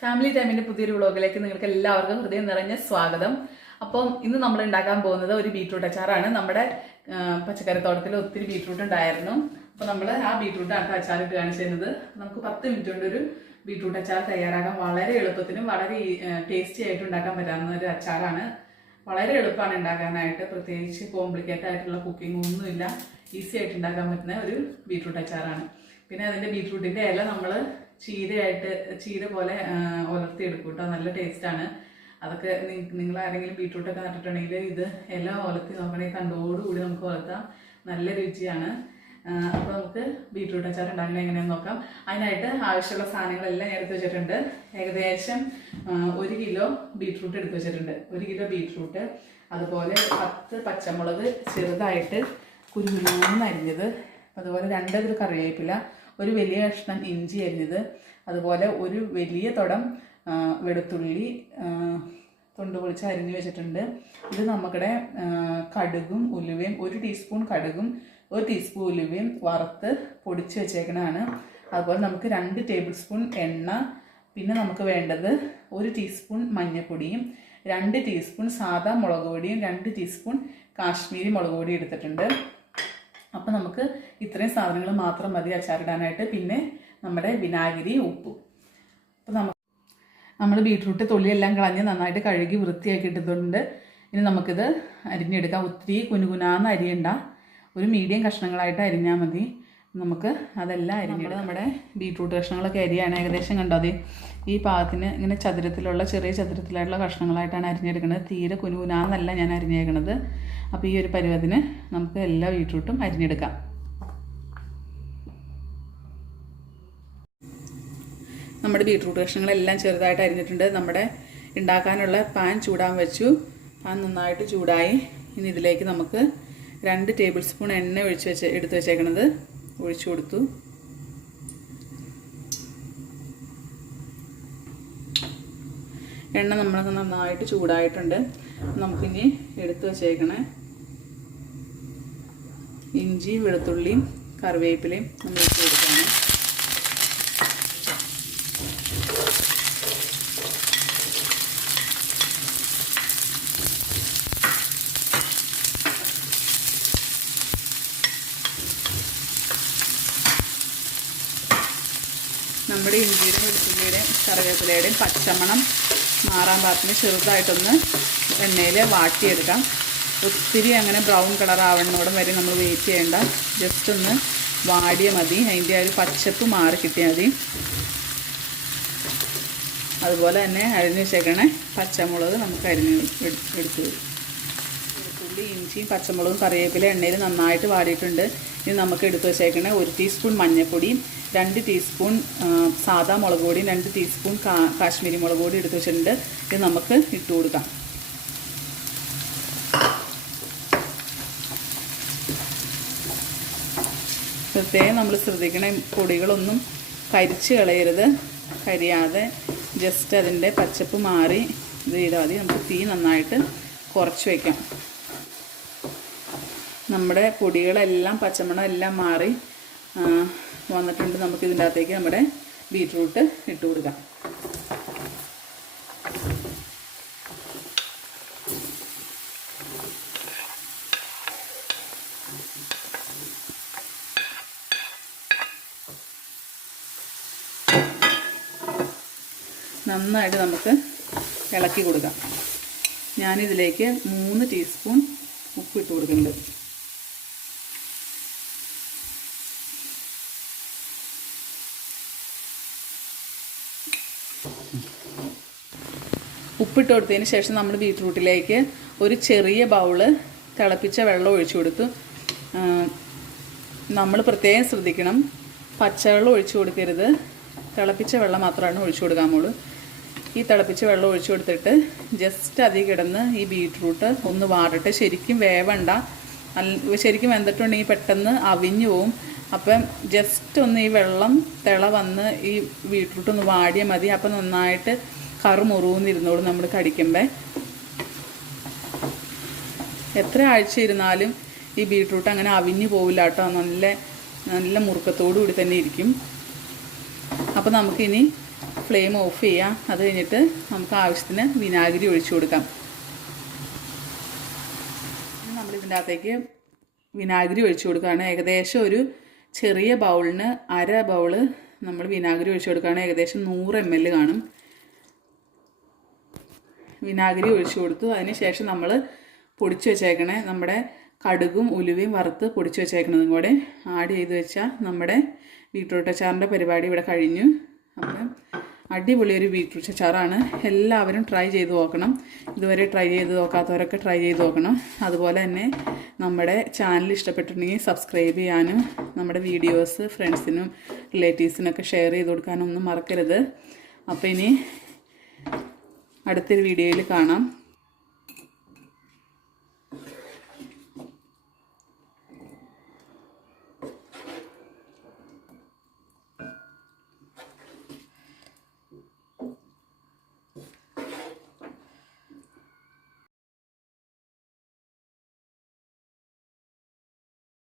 Family ടൈമിന്റെ പുതിയൊരു വ്ളോഗിലേക്ക് നിങ്ങൾക്ക് എല്ലാവർക്കും ഹൃദയം നിറഞ്ഞ സ്വാഗതം. അപ്പം ഇന്ന് നമ്മൾ ഉണ്ടാക്കാൻ പോകുന്നത് ഒരു ബീട്രൂട്ട് അച്ചാറാണ്. നമ്മുടെ പച്ചക്കറി പച്ചക്കറിത്തോട്ടത്തിൽ ഒത്തിരി ബീട്രൂട്ട് ഉണ്ടായിരുന്നു. അപ്പോൾ നമ്മൾ ആ ബീട്രൂട്ടാണ് അച്ചാറിട്ട് കാണിച്ചിരുന്നത് നമുക്ക് പത്ത് മിനിറ്റ് കൊണ്ട് ഒരു ബീട്രൂട്ട് അച്ചാർ തയ്യാറാക്കാൻ വളരെ എളുപ്പത്തിനും വളരെ ടേസ്റ്റി ആയിട്ട് ഉണ്ടാക്കാൻ പറ്റാവുന്ന ഒരു അച്ചാറാണ്. വളരെ എളുപ്പമാണ് ഉണ്ടാക്കാനായിട്ട്. പ്രത്യേകിച്ച് കോംപ്ലിക്കേറ്റഡ് ആയിട്ടുള്ള കുക്കിംഗ് ഒന്നുമില്ല ഈസി ആയിട്ട് ഉണ്ടാക്കാൻ പറ്റുന്ന ഒരു ബീട്രൂട്ട് അച്ചാറാണ്. പിന്നെ അതിന്റെ ബീട്രൂട്ടിന്റെ ഇല നമ്മൾ ചീരയായിട്ട് ചീര പോലെ ഉലർത്തിയെടുക്കും കേട്ടോ നല്ല ടേസ്റ്റാണ് അതൊക്കെ നിങ്ങൾ ആരെങ്കിലും ബീട്രൂട്ടൊക്കെ നട്ടിട്ടുണ്ടെങ്കിൽ ഇത് ഇല ഉലർത്തി നോക്കണമെങ്കിൽ തണ്ടോടുകൂടി നമുക്ക് വളർത്താം നല്ല രുചിയാണ്. അപ്പോൾ നമുക്ക് ബീട്രൂട്ട് അച്ചാർ ഉണ്ടാക്കുന്നത് എങ്ങനെയാണെന്ന് നോക്കാം. അതിനായിട്ട് ആവശ്യമുള്ള സാധനങ്ങളെല്ലാം ഞാൻ വെച്ചിട്ടുണ്ട്. ഏകദേശം ഒരു കിലോ ബീട്രൂട്ട് എടുത്ത് വെച്ചിട്ടുണ്ട്. ഒരു കിലോ ബീട്രൂട്ട്. അതുപോലെ പത്ത് പച്ചമുളക് ചെറുതായിട്ട് കുരുമുളക് അരിഞ്ഞത്. അതുപോലെ രണ്ടതിൽ കറിവേപ്പില. ഒരു വലിയ കഷ്ണം ഇഞ്ചി അരിഞ്ഞത് അതുപോലെ ഒരു വലിയ തുടം വെളുത്തുള്ളി തൊണ്ട് പൊളിച്ച് അരിഞ്ഞു വെച്ചിട്ടുണ്ട്. ഇത് നമ്മുടെ കടുകും ഉലുവയും ഒരു ടീസ്പൂൺ കടുകും ഒരു ടീസ്പൂൺ ഉലുവയും വറുത്ത് പൊടിച്ച് വെച്ചേക്കണതാണ്. അതുപോലെ നമുക്ക് രണ്ട് ടേബിൾ സ്പൂൺ എണ്ണ പിന്നെ നമുക്ക് വേണ്ടത് ഒരു ടീസ്പൂൺ മഞ്ഞൾപ്പൊടിയും രണ്ട് ടീസ്പൂൺ സാദാ മുളക് പൊടിയും രണ്ട് ടീസ്പൂൺ കാശ്മീരി മുളക് പൊടിയും എടുത്തിട്ടുണ്ട്. അപ്പോൾ നമുക്ക് ഇത്രയും സാധനങ്ങൾ മാത്രം മതി അച്ചാറിടാനായിട്ട്. പിന്നെ നമ്മുടെ വിനാഗിരി ഉപ്പും. അപ്പോൾ നമുക്ക് നമ്മൾ ബീട്രൂട്ട് തൊലിയെല്ലാം കളഞ്ഞ് നന്നായിട്ട് കഴുകി വൃത്തിയാക്കി ഇട്ടിട്ടുണ്ട് ഇനി നമുക്കിത് അരിഞ്ഞെടുക്കാം. ഒത്തിരി കുനുകുനാന്ന് അരിയണ്ട. ഒരു മീഡിയം കഷ്ണങ്ങളായിട്ട് അരിഞ്ഞാൽ മതി. നമുക്ക് അതെല്ലാം അരിഞ്ഞിട്ട് നമ്മുടെ ബീട്രൂട്ട് കഷ്ണങ്ങളൊക്കെ അരിയാണ് ഏകദേശം കണ്ടോ അതെ? ഈ പാകത്തിന് ഇങ്ങനെ ചതുരത്തിലുള്ള ചെറിയ ചതുരത്തിലായിട്ടുള്ള കഷ്ണങ്ങളായിട്ടാണ് അരിഞ്ഞെടുക്കുന്നത്. തീരെ കുനുകുനാന്നല്ല ഞാൻ അരിഞ്ഞേക്കണത്. അപ്പോൾ ഈ ഒരു പരുവത്തിന് നമുക്ക് എല്ലാ ബീട്രൂട്ടും അരിഞ്ഞെടുക്കാം. നമ്മുടെ ബീട്രൂട്ട് കഷ്ണങ്ങളെല്ലാം ചെറുതായിട്ട് അരിഞ്ഞിട്ടുണ്ട്. നമ്മുടെ ഉണ്ടാക്കാനുള്ള പാൻ ചൂടാൻ വെച്ചു. പാൻ നന്നായിട്ട് ചൂടായി. ഇനി ഇതിലേക്ക് നമുക്ക് രണ്ട് ടേബിൾ സ്പൂൺ എണ്ണ ഒഴിച്ച് വെച്ച് എടുത്ത് വെച്ചേക്കണത്. ഒഴിച്ചു കൊടുത്തു. എണ്ണ നമ്മളൊക്കെ നന്നായിട്ട് ചൂടായിട്ടുണ്ട്. നമുക്കിനി എടുത്ത് വെച്ചേക്കണേ. ഇഞ്ചിയും വെളുത്തുള്ളിയും കറിവേപ്പിലയും നമ്മൾ ഇട്ട് കൊടുക്കണം നമ്മുടെ ഇഞ്ചിയുടെയും വെളുത്തുള്ളിയുടെയും കറിവേപ്പിലയുടെയും പച്ചമണം മാറാൻ പാകത്തിന് ചെറുതായിട്ടൊന്ന് എണ്ണയിൽ വാട്ടിയെടുക്കാം. ഒത്തിരി അങ്ങനെ ബ്രൗൺ കളർ ആവണോടും വരെ നമ്മൾ വെയിറ്റ് ചെയ്യേണ്ട. ജസ്റ്റ് ഒന്ന് വാടിയ മതി. അതിന്റെ ആ ഒരു പച്ചപ്പ് മാറി കിട്ടിയാൽ മതി. അതുപോലെ തന്നെ അരിഞ്ഞ് വെച്ചേക്കണേ പച്ചമുളക് നമുക്ക് അരിഞ്ഞ് എടു- എടുത്ത് വരും വെളുത്തുള്ളി ഇഞ്ചിയും പച്ചമുളകും കറിവേപ്പില എണ്ണയിൽ നന്നായിട്ട് വാടിയിട്ടുണ്ട്. ഇനി നമുക്ക് എടുത്തു വെച്ചേക്കണേ ഒരു ടീസ്പൂൺ മഞ്ഞൾപ്പൊടിയും രണ്ട് ടീസ്പൂൺ സാധാ മുളക് പൊടിയും രണ്ട് ടീസ്പൂൺ കാശ്മീരി മുളക് പൊടി എടുത്തു വെച്ചിട്ടുണ്ട്. ഇത് നമുക്ക് ഇട്ട് കൊടുക്കാം. പ്രത്യേകം നമ്മൾ ശ്രദ്ധിക്കണ പൊടികളൊന്നും കരിച്ച് കളയരുത്. കരിയാതെ ജസ്റ്റ് അതിന്റെ പച്ചപ്പ് മാറി ഇത് ചെയ്താൽ മതി നമുക്ക് തീ നന്നായിട്ട് കുറച്ച് വയ്ക്കാം നമ്മുടെ പൊടികളെല്ലാം പച്ചമണം എല്ലാം മാറി വന്നിട്ടുണ്ട്. നമുക്ക് ഇതിന്റെ അകത്തേക്ക് നമ്മുടെ ബീറ്റ്റൂട്ട് ഇട്ട് കൊടുക്കാം. നന്നായിട്ട് നമുക്ക് ഇളക്കി കൊടുക്കാം. ഞാനിതിലേക്ക് മൂന്ന് ടീസ്പൂൺ ഉപ്പ് ഇട്ട് കൊടുക്കുന്നുണ്ട്. ഉപ്പിട്ട് കൊടുത്തതിന് ശേഷം നമ്മൾ ബീറ്റ്റൂട്ടിലേക്ക് ഒരു ചെറിയ ബൗൾ തിളപ്പിച്ച വെള്ളം ഒഴിച്ചു കൊടുത്തു. നമ്മൾ പ്രത്യേകം ശ്രദ്ധിക്കണം. പച്ചവെള്ളം ഒഴിച്ചു കൊടുക്കരുത്. തിളപ്പിച്ച വെള്ളം മാത്രമാണ് ഒഴിച്ചു കൊടുക്കാമുള്ളൂ ഈ തിളപ്പിച്ച വെള്ളം ഒഴിച്ചു കൊടുത്തിട്ട് ജസ്റ്റ് അതിൽ കിടന്ന് ഈ ബീറ്റ്റൂട്ട് ഒന്ന് വാടട്ടെ ശരിക്കും വേവണ്ട. ശരിക്കും വെന്തിട്ടുണ്ടെങ്കിൽ പെട്ടെന്ന് അവിഞ്ഞു പോവും. അപ്പം ജസ്റ്റ് ഒന്ന് ഈ വെള്ളം തിള വന്ന് ഈ ബീട്രൂട്ട് ഒന്ന് വാടിയാൽ മതി. അപ്പം നന്നായിട്ട് കറു കറുമുറുന്നിരുന്നോളും നമ്മൾ കടിക്കുമ്പോൾ എത്ര ആഴ്ച ഇരുന്നാലും ഈ ബീട്രൂട്ട് അങ്ങനെ അവിഞ്ഞു പോവില്ല കേട്ടോ. നല്ല നല്ല മുറുക്കത്തോടു കൂടി തന്നെ ഇരിക്കും. അപ്പോൾ നമുക്കിനി ഫ്ലെയിം ഓഫ് ചെയ്യാം. അത് കഴിഞ്ഞിട്ട് നമുക്ക് ആവശ്യത്തിന് വിനാഗിരി ഒഴിച്ചു കൊടുക്കാം. ഇതിന്റെ അകത്തേക്ക് വിനാഗിരി ഒഴിച്ചു കൊടുക്കുകയാണ്. ഏകദേശം ഒരു ചെറിയ ബൗളിന് അര ബൗൾ നമ്മൾ വിനാഗിരി ഒഴിച്ചു കൊടുക്കുകയാണ് ഏകദേശം നൂറ് എം എൽ കാണും. വിനാഗിരി ഒഴിച്ചു കൊടുത്തു. അതിനുശേഷം നമ്മൾ പൊടിച്ചു വെച്ചേക്കണേ. നമ്മുടെ കടുകും ഉലുവയും വറുത്ത് പൊടിച്ചു വെച്ചേക്കണതും കൂടെ ആഡ് ചെയ്ത് വെച്ചാൽ നമ്മുടെ ബീട്രൂട്ട് അച്ചാറിന്റെ പരിപാടി ഇവിടെ കഴിഞ്ഞു. അപ്പം അടിപൊളി ഒരു ബീട്രൂട്ട് അച്ചാറാണ്. എല്ലാവരും ട്രൈ ചെയ്ത് നോക്കണം. ഇതുവരെ ട്രൈ ചെയ്ത് നോക്കാത്തവരൊക്കെ ട്രൈ ചെയ്ത് നോക്കണം. അതുപോലെ തന്നെ നമ്മുടെ ചാനൽ ഇഷ്ടപ്പെട്ടിട്ടുണ്ടെങ്കിൽ സബ്സ്ക്രൈബ് ചെയ്യാനും നമ്മുടെ വീഡിയോസ് ഫ്രണ്ട്സിനും റിലേറ്റീവ്സിനൊക്കെ ഷെയർ ചെയ്ത് കൊടുക്കാനൊന്നും മറക്കരുത്. അപ്പോൾ ഇനി അടുത്തൊരു വീഡിയോയിൽ കാണാം.